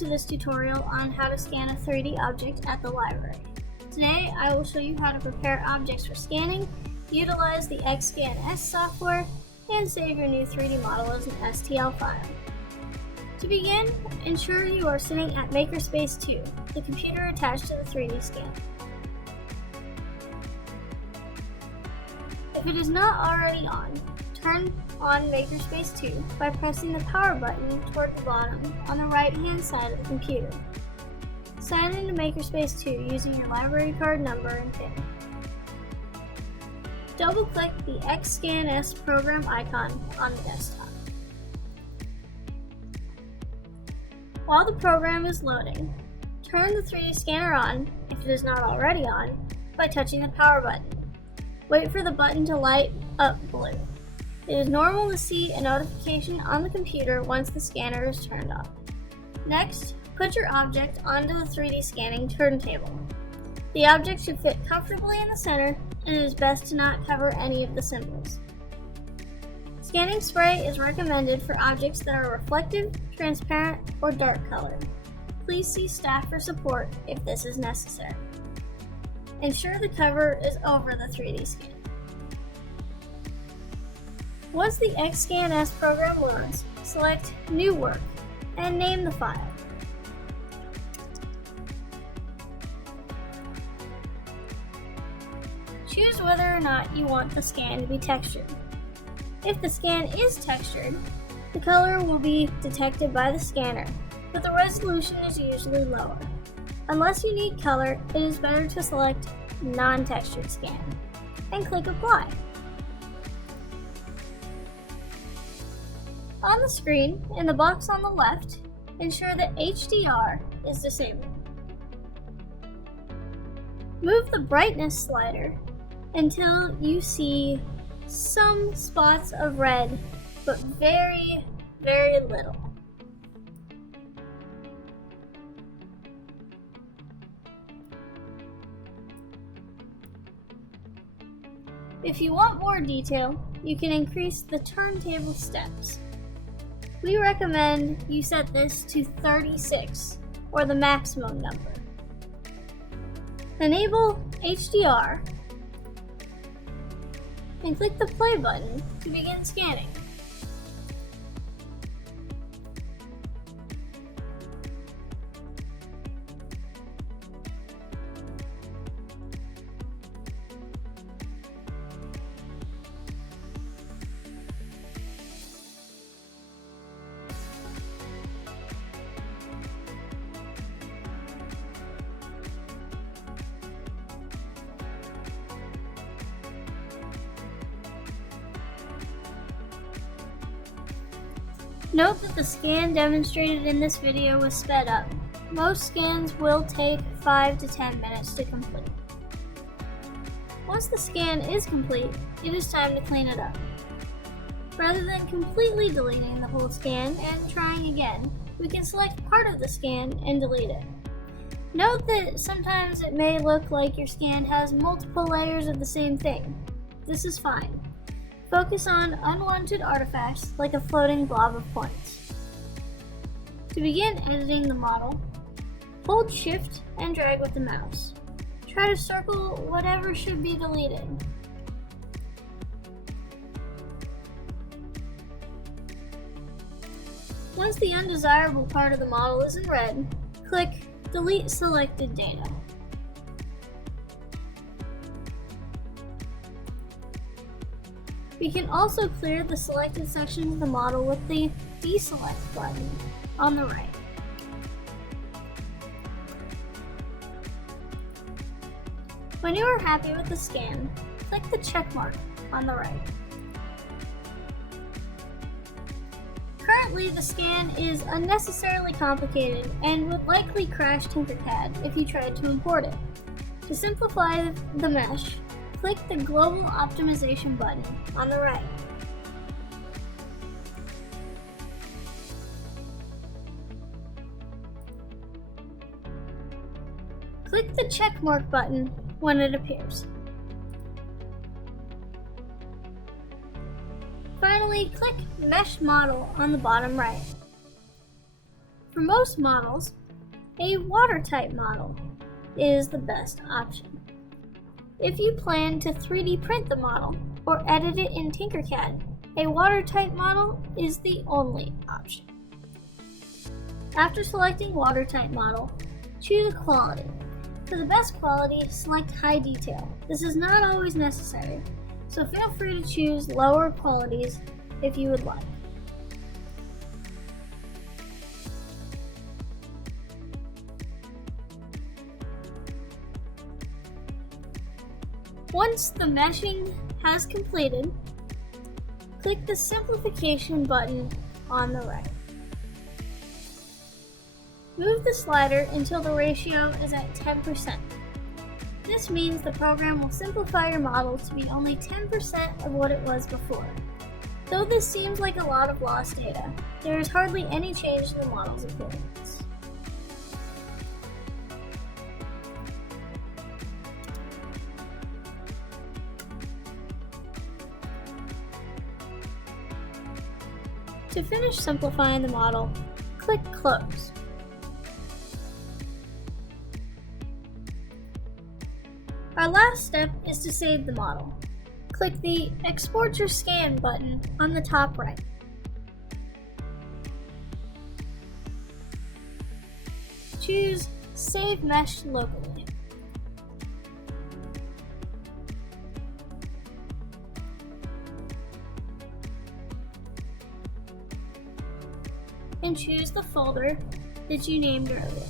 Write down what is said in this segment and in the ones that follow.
to this tutorial on how to scan a 3D object at the library. Today I will show you how to prepare objects for scanning, utilize the EinScan-SP software, and save your new 3D model as an STL file. To begin, ensure you are sitting at Makerspace 2, the computer attached to the 3D scanner. If it is not already on, turn on Makerspace 2 by pressing the power button toward the bottom on the right-hand side of the computer. Sign into Makerspace 2 using your library card number and PIN. Double-click the EinScan-SP program icon on the desktop. While the program is loading, turn the 3D scanner on, if it is not already on, by touching the power button. Wait for the button to light up blue. It is normal to see a notification on the computer once the scanner is turned on. Next, put your object onto the 3D scanning turntable. The object should fit comfortably in the center, and it is best to not cover any of the symbols. Scanning spray is recommended for objects that are reflective, transparent, or dark colored. Please see staff for support if this is necessary. Ensure the cover is over the 3D scan. Once the EinScan-SP program loads, select New Work and name the file. Choose whether or not you want the scan to be textured. If the scan is textured, the color will be detected by the scanner, but the resolution is usually lower. Unless you need color, it is better to select Non-Textured Scan and click Apply. On the screen, in the box on the left, ensure that HDR is disabled. Move the brightness slider until you see some spots of red, but very, very little. If you want more detail, you can increase the turntable steps. We recommend you set this to 36, or the maximum number. Enable HDR and click the play button to begin scanning. Note that the scan demonstrated in this video was sped up. Most scans will take 5 to 10 minutes to complete. Once the scan is complete, it is time to clean it up. Rather than completely deleting the whole scan and trying again, we can select part of the scan and delete it. Note that sometimes it may look like your scan has multiple layers of the same thing. This is fine. Focus on unwanted artifacts like a floating blob of points. To begin editing the model, hold Shift and drag with the mouse. Try to circle whatever should be deleted. Once the undesirable part of the model is in red, click Delete Selected Data. We can also clear the selected sections of the model with the Deselect button on the right. When you are happy with the scan, click the check mark on the right. Currently, the scan is unnecessarily complicated and would likely crash Tinkercad if you tried to import it. To simplify the mesh, click the Global Optimization button on the right. Click the checkmark button when it appears. Finally, click Mesh Model on the bottom right. For most models, a watertight model is the best option. If you plan to 3D print the model or edit it in Tinkercad, a watertight model is the only option. After selecting watertight model, choose a quality. For the best quality, select high detail. This is not always necessary, so feel free to choose lower qualities if you would like. Once the meshing has completed, click the simplification button on the right. Move the slider until the ratio is at 10%. This means the program will simplify your model to be only 10% of what it was before. Though this seems like a lot of lost data, there is hardly any change to the model's appearance. To finish simplifying the model, click Close. Our last step is to save the model. Click the Export or Scan button on the top right. Choose Save Mesh Locally. And choose the folder that you named earlier.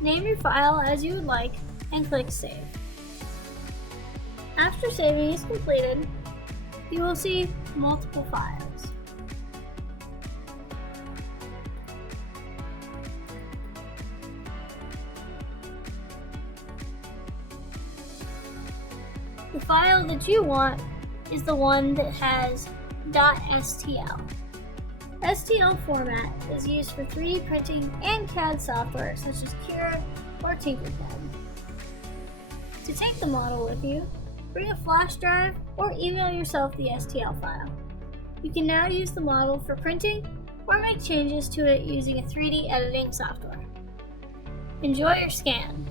Name your file as you would like and click Save. After saving is completed, you will see multiple files. The file that you want is the one that has .stl. STL format is used for 3D printing and CAD software such as Cura or Tinkercad. To take the model with you, bring a flash drive or email yourself the STL file. You can now use the model for printing or make changes to it using a 3D editing software. Enjoy your scan!